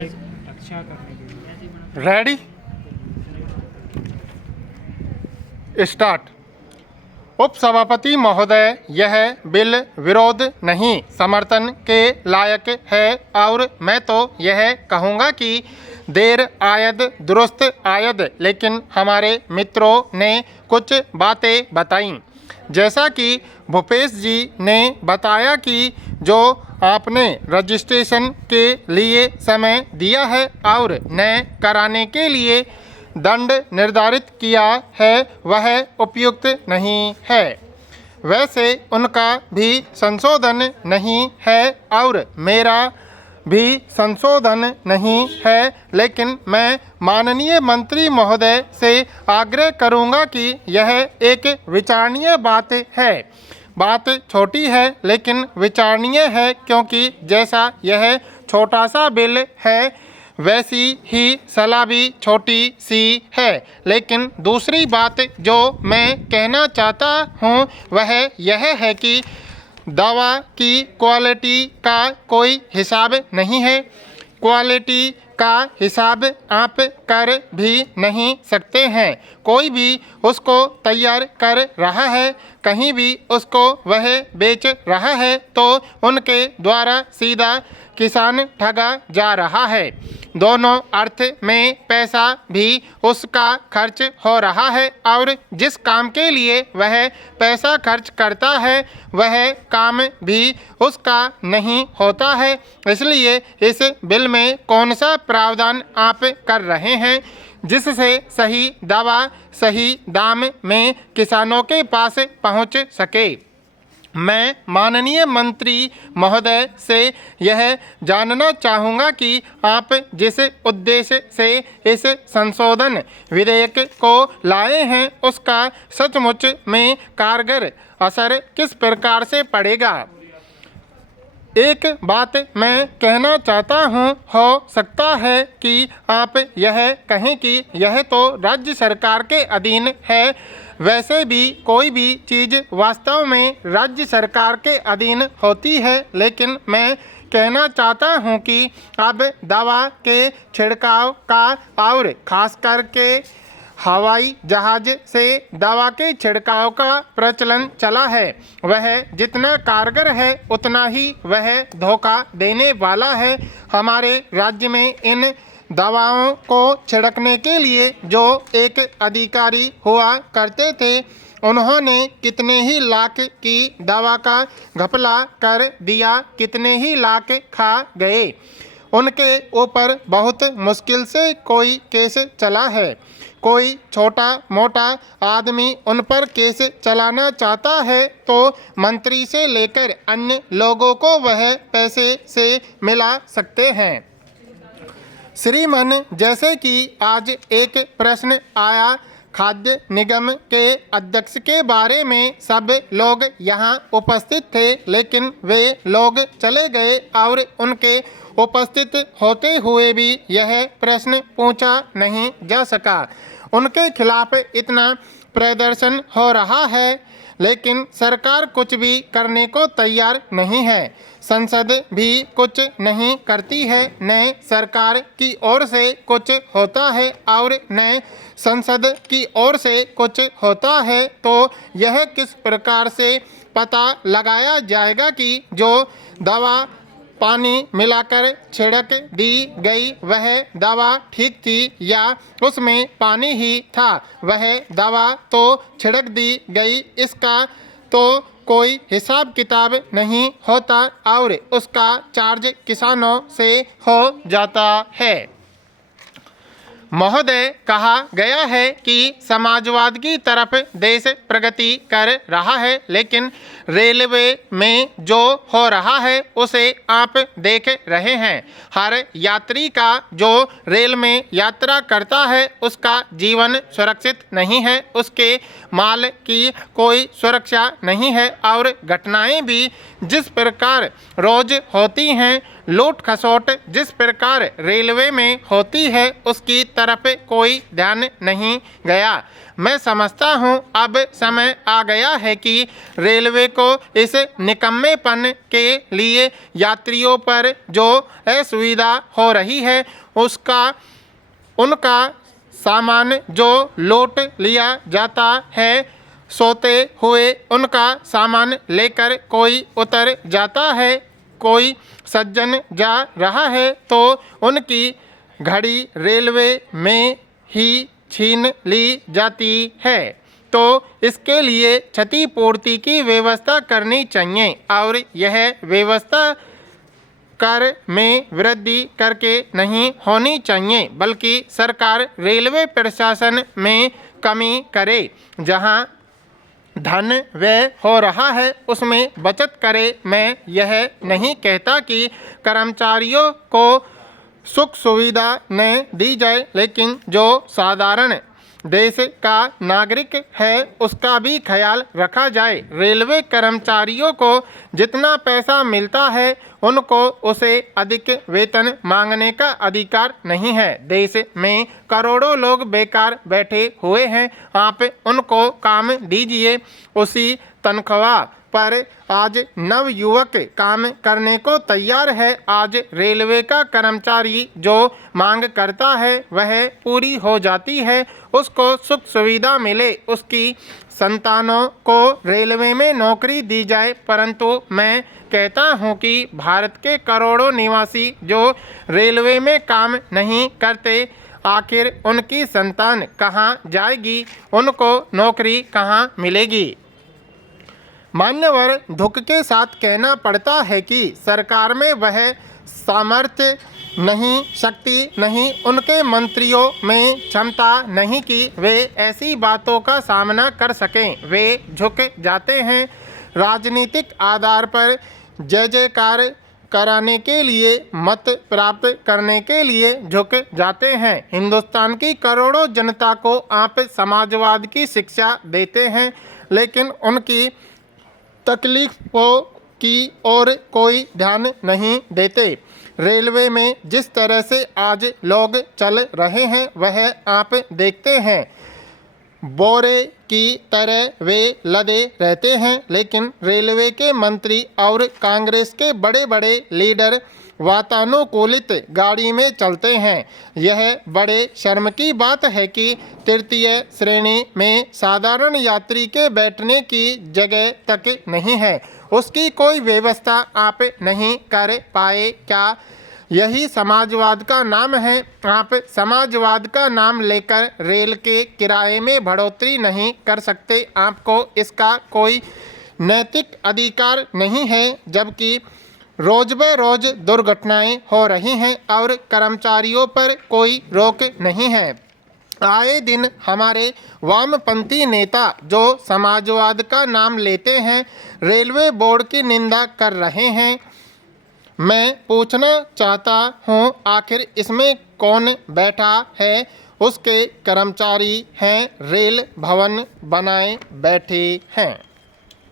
रक्षा करने के लिए। Ready start. उपसभापति महोदय, यह बिल विरोध नहीं समर्थन के लायक है और मैं तो यह कहूँगा कि देर आयद दुरुस्त आयद, लेकिन हमारे मित्रों ने कुछ बातें बताईं। जैसा कि भूपेश जी ने बताया कि जो आपने रजिस्ट्रेशन के लिए समय दिया है और नए कराने के लिए दंड निर्धारित किया है वह उपयुक्त नहीं है। वैसे उनका भी संशोधन नहीं है और मेरा भी संशोधन नहीं है, लेकिन मैं माननीय मंत्री महोदय से आग्रह करूंगा कि यह एक विचारणीय बात है। बात छोटी है लेकिन विचारणीय है, क्योंकि जैसा यह छोटा सा बिल है वैसी ही सलाह भी छोटी सी है। लेकिन दूसरी बात जो मैं कहना चाहता हूँ वह यह है कि दवा की क्वालिटी का कोई हिसाब नहीं है। क्वालिटी का हिसाब आप कर भी नहीं सकते हैं। कोई भी उसको तैयार कर रहा है, कहीं भी उसको वह बेच रहा है, तो उनके द्वारा सीधा किसान ठगा जा रहा है। दोनों अर्थ में पैसा भी उसका खर्च हो रहा है और जिस काम के लिए वह पैसा खर्च करता है वह काम भी उसका नहीं होता है। इसलिए इस बिल में कौन सा प्रावधान आप कर रहे हैं जिससे सही दवा सही दाम में किसानों के पास पहुंच सके। मैं माननीय मंत्री महोदय से यह जानना चाहूँगा कि आप जिस उद्देश्य से इस संशोधन विधेयक को लाए हैं उसका सचमुच में कारगर असर किस प्रकार से पड़ेगा। एक बात मैं कहना चाहता हूँ, हो सकता है कि आप यह कहें कि यह तो राज्य सरकार के अधीन है। वैसे भी कोई भी चीज़ वास्तव में राज्य सरकार के अधीन होती है, लेकिन मैं कहना चाहता हूँ कि अब दवा के छिड़काव का और ख़ास करके हवाई जहाज़ से दवा के छिड़काव का प्रचलन चला है। वह जितना कारगर है उतना ही वह धोखा देने वाला है। हमारे राज्य में इन दवाओं को छिड़कने के लिए जो एक अधिकारी हुआ करते थे, उन्होंने कितने ही लाख की दवा का घपला कर दिया, कितने ही लाख खा गए। उनके ऊपर बहुत मुश्किल से कोई केस चला है। कोई छोटा मोटा आदमी उन पर केस चलाना चाहता है तो मंत्री से लेकर अन्य लोगों को वह पैसे से मिला सकते हैं। श्रीमान, जैसे कि आज एक प्रश्न आया खाद्य निगम के अध्यक्ष के बारे में, सब लोग यहाँ उपस्थित थे लेकिन वे लोग चले गए और उनके उपस्थित होते हुए भी यह प्रश्न पूछा नहीं जा सका। उनके खिलाफ इतना प्रदर्शन हो रहा है लेकिन सरकार कुछ भी करने को तैयार नहीं है। संसद भी कुछ नहीं करती है। न सरकार की ओर से कुछ होता है और न संसद की ओर से कुछ होता है, तो यह किस प्रकार से पता लगाया जाएगा कि जो दवा पानी मिलाकर छिड़क दी गई वह दवा ठीक थी या उसमें पानी ही था। वह दवा तो छिड़क दी गई, इसका तो कोई हिसाब किताब नहीं होता और उसका चार्ज किसानों से हो जाता है। महोदय, कहा गया है कि समाजवाद की तरफ देश प्रगति कर रहा है, लेकिन रेलवे में जो हो रहा है उसे आप देख रहे हैं। हर यात्री का जो रेल में यात्रा करता है उसका जीवन सुरक्षित नहीं है, उसके माल की कोई सुरक्षा नहीं है और घटनाएं भी जिस प्रकार रोज होती हैं, लूट खसोट जिस प्रकार रेलवे में होती है, उसकी तरफ कोई ध्यान नहीं गया। मैं समझता हूँ अब समय आ गया है कि रेलवे को इस निकम्मेपन के लिए यात्रियों पर जो असुविधा हो रही है उनका सामान जो लूट लिया जाता है, सोते हुए उनका सामान लेकर कोई उतर जाता है, कोई सज्जन जा रहा है तो उनकी घड़ी रेलवे में ही छीन ली जाती है। तो इसके लिए क्षतिपूर्ति की व्यवस्था करनी चाहिए और यह व्यवस्था कर में वृद्धि करके नहीं होनी चाहिए, बल्कि सरकार रेलवे प्रशासन में कमी करे। जहां धन व्यय हो रहा है उसमें बचत करे। मैं यह नहीं कहता कि कर्मचारियों को सुख सुविधा न दी जाए, लेकिन जो साधारण देश का नागरिक है उसका भी ख्याल रखा जाए। रेलवे कर्मचारियों को जितना पैसा मिलता है उनको उसे अधिक वेतन मांगने का अधिकार नहीं है। देश में करोड़ों लोग बेकार बैठे हुए हैं, आप उनको काम दीजिए। उसी तनख्वाह पर आज नवयुवक काम करने को तैयार है। आज रेलवे का कर्मचारी जो मांग करता है वह पूरी हो जाती है, उसको सुख सुविधा मिले, उसकी संतानों को रेलवे में नौकरी दी जाए। परंतु मैं कहता हूं कि भारत के करोड़ों निवासी जो रेलवे में काम नहीं करते, आखिर उनकी संतान कहां जाएगी, उनको नौकरी कहां मिलेगी। मान्यवर दुख के साथ कहना पड़ता है कि सरकार में वह सामर्थ्य नहीं, शक्ति नहीं, उनके मंत्रियों में क्षमता नहीं कि वे ऐसी बातों का सामना कर सकें। वे झुक जाते हैं, राजनीतिक आधार पर जय जयकार कराने के लिए, मत प्राप्त करने के लिए झुक जाते हैं। हिंदुस्तान की करोड़ों जनता को आप समाजवाद की शिक्षा देते हैं, लेकिन उनकी तकलीफों की ओर कोई ध्यान नहीं देते। रेलवे में जिस तरह से आज लोग चल रहे हैं वह आप देखते हैं, बोरे की तरह वे लदे रहते हैं, लेकिन रेलवे के मंत्री और कांग्रेस के बड़े बड़े लीडर वातानुकूलित गाड़ी में चलते हैं। यह बड़े शर्म की बात है कि तृतीय श्रेणी में साधारण यात्री के बैठने की जगह तक नहीं है, उसकी कोई व्यवस्था आप नहीं कर पाए। क्या यही समाजवाद का नाम है? आप समाजवाद का नाम लेकर रेल के किराए में बढ़ोतरी नहीं कर सकते, आपको इसका कोई नैतिक अधिकार नहीं है, जबकि रोज ब रोज दुर्घटनाएं हो रही हैं और कर्मचारियों पर कोई रोक नहीं है। आए दिन हमारे वामपंथी नेता जो समाजवाद का नाम लेते हैं रेलवे बोर्ड की निंदा कर रहे हैं। मैं पूछना चाहता हूं, आखिर इसमें कौन बैठा है? उसके कर्मचारी हैं, रेल भवन बनाए बैठे हैं।